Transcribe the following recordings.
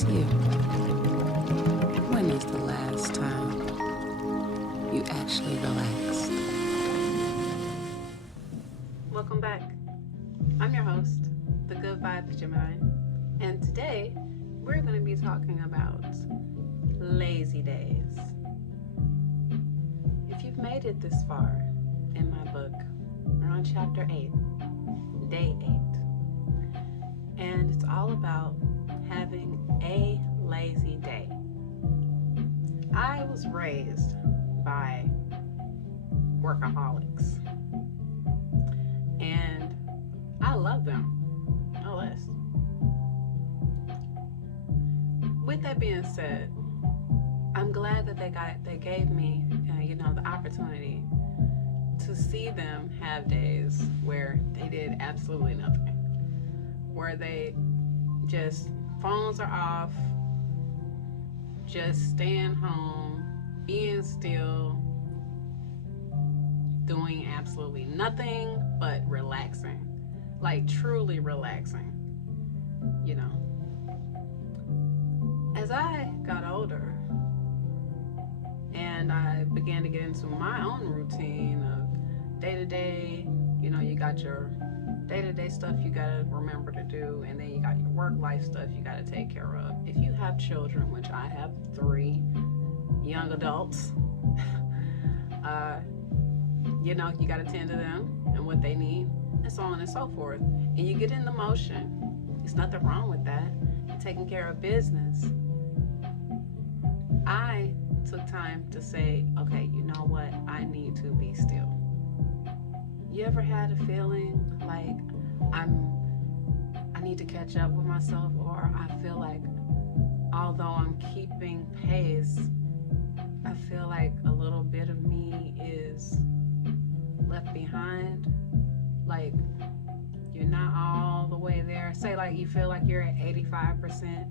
ask you, when is the last time you actually relaxed? Welcome back. I'm your host, the Good Vibe Gemini, and today we're going to be talking about lazy days. If you've made it this far in my book, we're on chapter 8, day 8, and it's all about having a lazy day. I was raised by workaholics, and I love them, no less. With that being said, I'm glad that they gave me, the opportunity to see them have days where they did absolutely nothing, where they just phones are off, just staying home, being still, doing absolutely nothing but relaxing, like truly relaxing, you know. As I got older and I began to get into my own routine of day to day, you got your day to day stuff you gotta remember to do, and then you got your work life stuff you gotta take care of. If you have children, which I have 3 young adults, you gotta tend to them and what they need, and so on and so forth. And you get in the motion. There's nothing wrong with that. You're taking care of business. I took time to say, okay, you know what? I need to be still. You ever had a feeling like I need to catch up with myself, or I feel like although I'm keeping pace, I feel like a little bit of me is left behind? Like you're not all the way there. Say like you feel like you're at 85%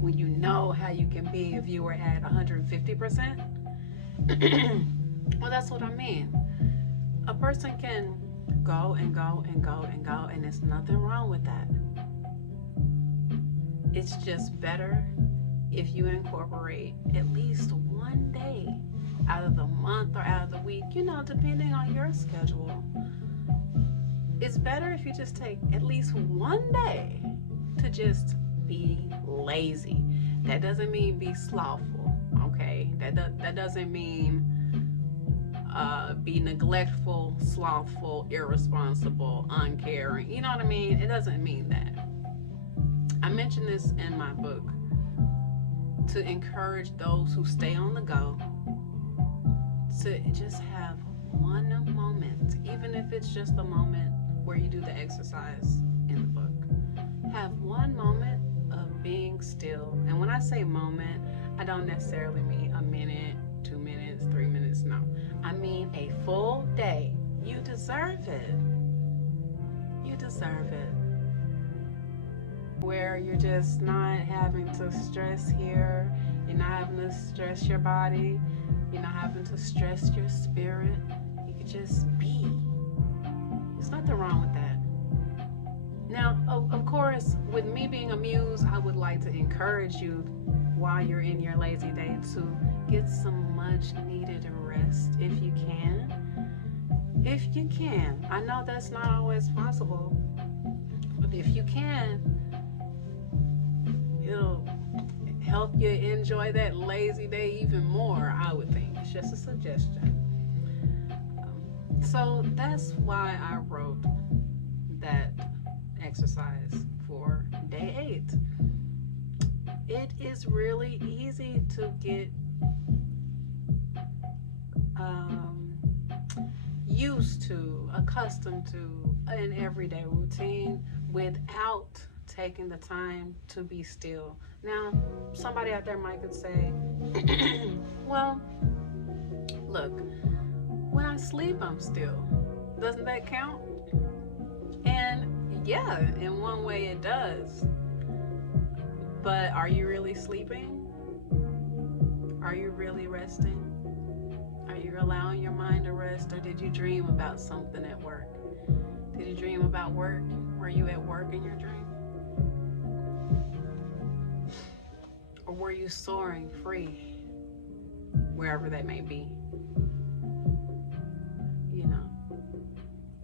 when you know how you can be if you were at 150%. Well, that's what I mean. A person can go and go and go and go, and there's nothing wrong with that. It's just better if you incorporate at least one day out of the month or out of the week, depending on your schedule. It's better if you just take at least one day to just be lazy. That doesn't mean be slothful, okay? That doesn't mean be neglectful, slothful, irresponsible, uncaring. You know what I mean? It doesn't mean that. I mentioned this in my book to encourage those who stay on the go to just have one moment, even if it's just a moment where you do the exercise in the book. Have one moment of being still. And when I say moment, I don't necessarily mean a minute, 2 minutes, 3 minutes. No. I mean a full day. You deserve it. You deserve it. Where you're just not having to stress here, you're not having to stress your body, you're not having to stress your spirit. You can just be. There's nothing wrong with that. Now, of course, with me being a muse, I would like to encourage you while you're in your lazy day to get some much needed rest if you can. If you can. I know that's not always possible, but if you can, it'll help you enjoy that lazy day even more, I would think. It's just a suggestion. So that's why I wrote that exercise for day 8. It is really easy to get used to, accustomed to an everyday routine without taking the time to be still. Now, somebody out there might could say, well, look, when I sleep, I'm still. Doesn't that count? And yeah, in one way it does. But are you really sleeping? Are you really resting? Are you allowing your mind to rest, or did you dream about something at work? Did you dream about work? Were you at work in your dream? Or were you soaring free wherever that may be? You know,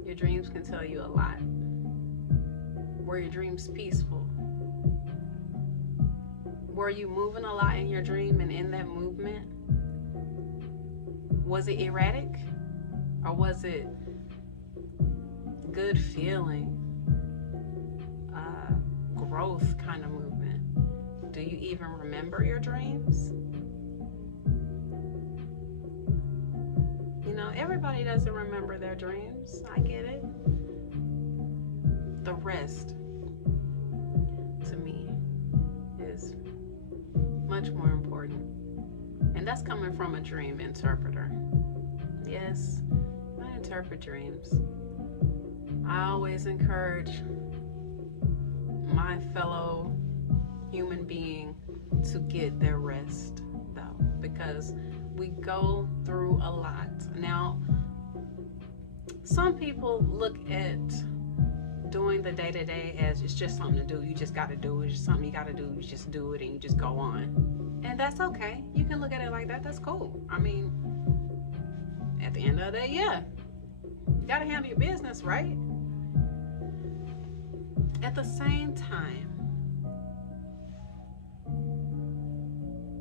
your dreams can tell you a lot. Were your dreams peaceful? Were you moving a lot in your dream, and in that movement, was it erratic? Or was it good feeling, growth kind of movement? Do you even remember your dreams? You know, everybody doesn't remember their dreams. I get it. The rest, to me, is much more important. And that's coming from a dream interpreter. Yes, I interpret dreams. I always encourage my fellow human being to get their rest, though, because we go through a lot. Now, some people look at doing the day-to-day as it's just something to do. You just got to do it. It's something you got to do. You just do it and you just go on. And that's okay. You can look at it like that. That's cool. I mean, at the end of the day, yeah, you got to handle your business, right? At the same time,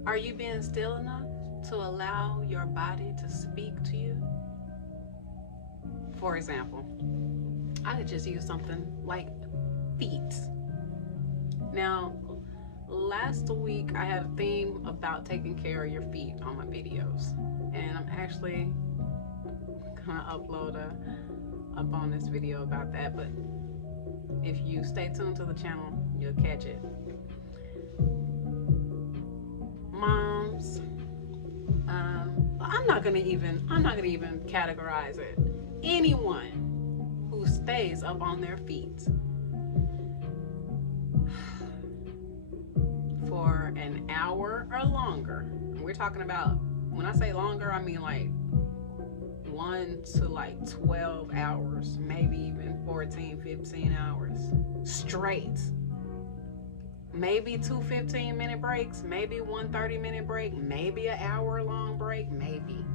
are you being still enough to allow your body to speak to you? For example, I could just use something like feet. Now, last week I had a theme about taking care of your feet on my videos, and I'm actually gonna upload a bonus video about that, but if you stay tuned to the channel, you'll catch it. Moms, I'm not gonna even categorize it. Anyone who stays up on their feet for an hour or longer, we're talking about, when I say longer, I mean like 1 to like 12 hours, maybe even 14, 15 hours straight. Maybe 2 15-minute breaks, maybe 1 30-minute break, maybe an hour-long break, maybe.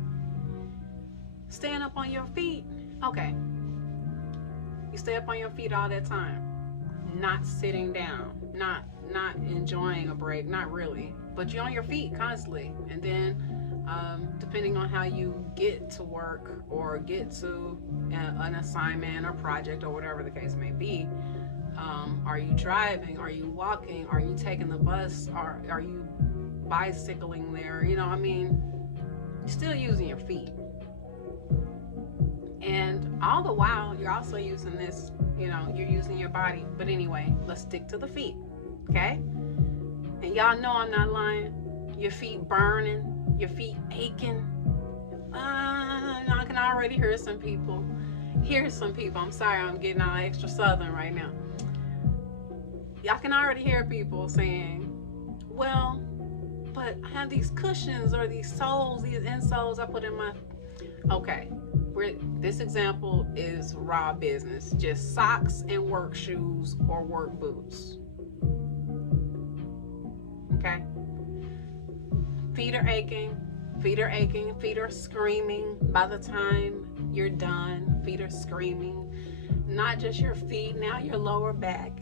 Staying up on your feet, okay. You stay up on your feet all that time, not sitting down, not enjoying a break, not really, but you're on your feet constantly. And then depending on how you get to work or get to an assignment or project or whatever the case may be, are you driving? Are you walking? Are you taking the bus? Are you bicycling there? You know, I mean, you're still using your feet. And all the while, you're also using this, you know, you're using your body. But anyway, let's stick to the feet, okay? And y'all know I'm not lying. Your feet burning, your feet aching. I can already hear some people. I'm sorry, I'm getting all extra southern right now. I can already hear people saying, well, but I have these cushions or these soles, these insoles I put in my... Okay, this example is raw business. Just socks and work shoes or work boots. Okay? Feet are aching, feet are screaming by the time you're done. Feet are screaming. Not just your feet, now your lower back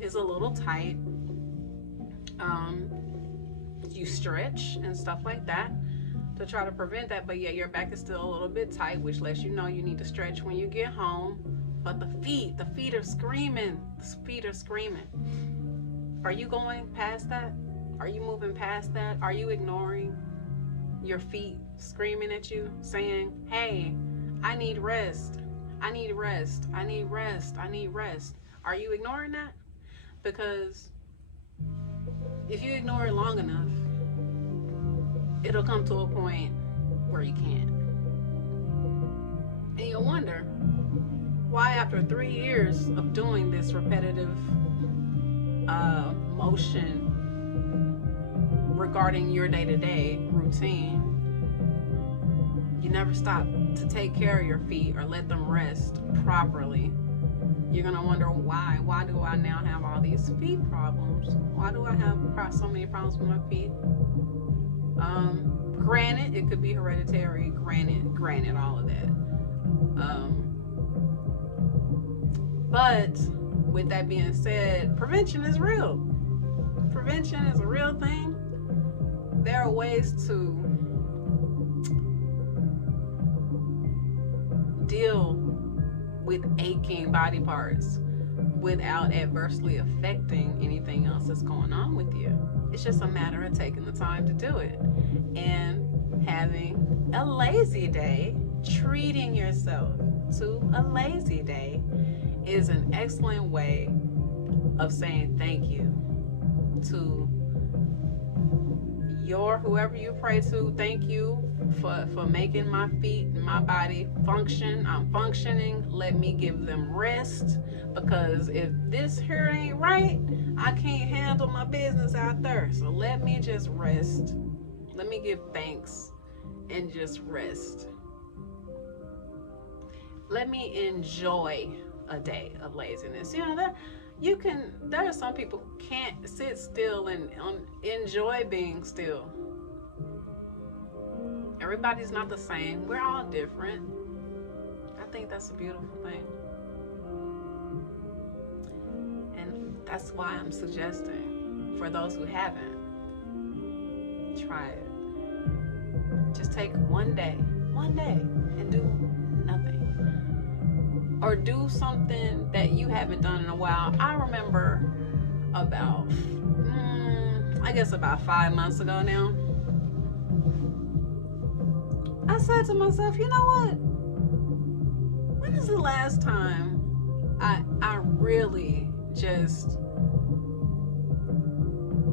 is a little tight. You stretch and stuff like that to try to prevent that, but yeah, your back is still a little bit tight, which lets you know you need to stretch when you get home. But the feet are screaming. Are you going past that? Are you moving past that? Are you ignoring your feet screaming at you, saying, hey, I need rest, I need rest, I need rest, I need rest? Are you ignoring that? Because if you ignore it long enough, it'll come to a point where you can't. And you'll wonder why, after 3 years of doing this repetitive motion regarding your day-to-day routine, you never stop to take care of your feet or let them rest properly You're gonna wonder why. Why do I now have all these feet problems? Why do I have so many problems with my feet? Granted, it could be hereditary. Granted, all of that. But with that being said, prevention is real. Prevention is a real thing. There are ways to deal with aching body parts without adversely affecting anything else that's going on with you. It's just a matter of taking the time to do it and having a lazy day. Treating yourself to a lazy day is an excellent way of saying thank you to whoever you pray to. Thank you for making my feet and my body function. I'm functioning. Let me give them rest, because if this here ain't right, I can't handle my business out there. So let me just rest. Let me give thanks and just rest. Let me enjoy a day of laziness. There are some people who can't sit still and enjoy being still. Everybody's not the same. We're all different. I think that's a beautiful thing. And that's why I'm suggesting, for those who haven't, try it. Just take one day, and do nothing. Or do something that you haven't done in a while. I remember about 5 months ago now, I said to myself, you know what? When is the last time I really just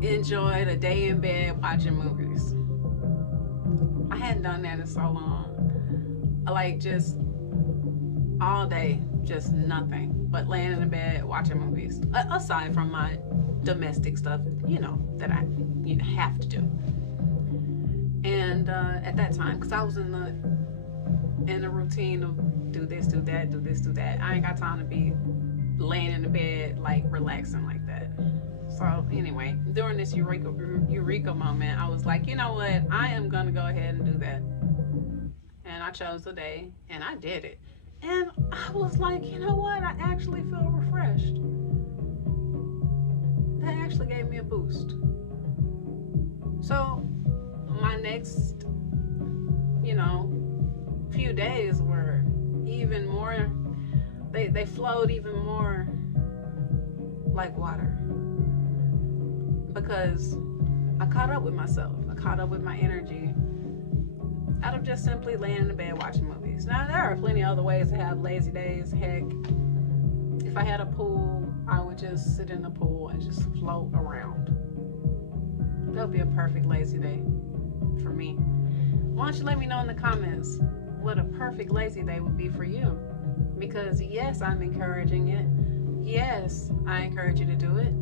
enjoyed a day in bed watching movies? I hadn't done that in so long. Like, just all day, just nothing but laying in the bed watching movies, aside from my domestic stuff, that I have to do. And at that time, because I was in the routine of do this, do that, do this, do that, I ain't got time to be laying in the bed like relaxing like that. So anyway, during this eureka moment, I was like, you know what, I am gonna go ahead and do that. And I chose the day and I did it. And I was like, you know what? I actually feel refreshed. That actually gave me a boost. So my next, few days were even more, they flowed even more like water. Because I caught up with myself. I caught up with my energy out of just simply laying in the bed watching movies. Now, there are plenty of other ways to have lazy days. Heck, if I had a pool, I would just sit in the pool and just float around. That would be a perfect lazy day for me. Why don't you let me know in the comments what a perfect lazy day would be for you? Because yes, I'm encouraging it. Yes, I encourage you to do it.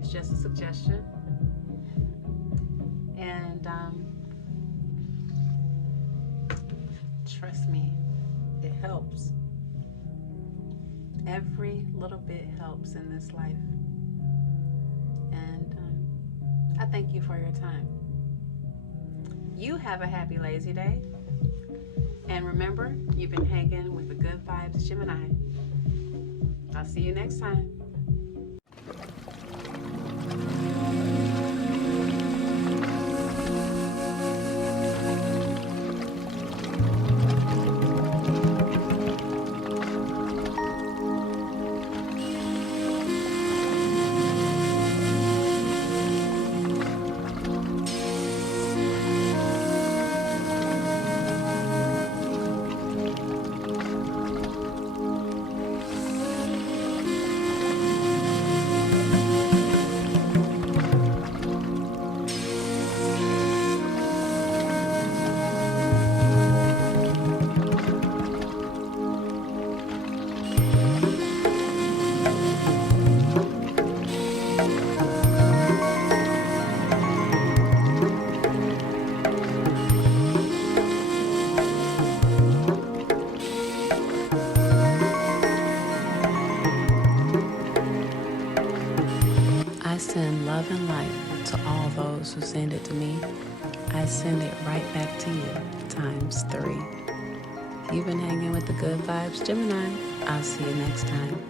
It's just a suggestion. And trust me, it helps. Every little bit helps in this life. And I thank you for your time. You have a happy lazy day. And remember, you've been hanging with the Good Vibes Gemini. I'll see you next time. send love and light to all those who send it to me. I send it right back to you, ×3. You've been hanging with the Good Vibes Gemini. I'll see you next time.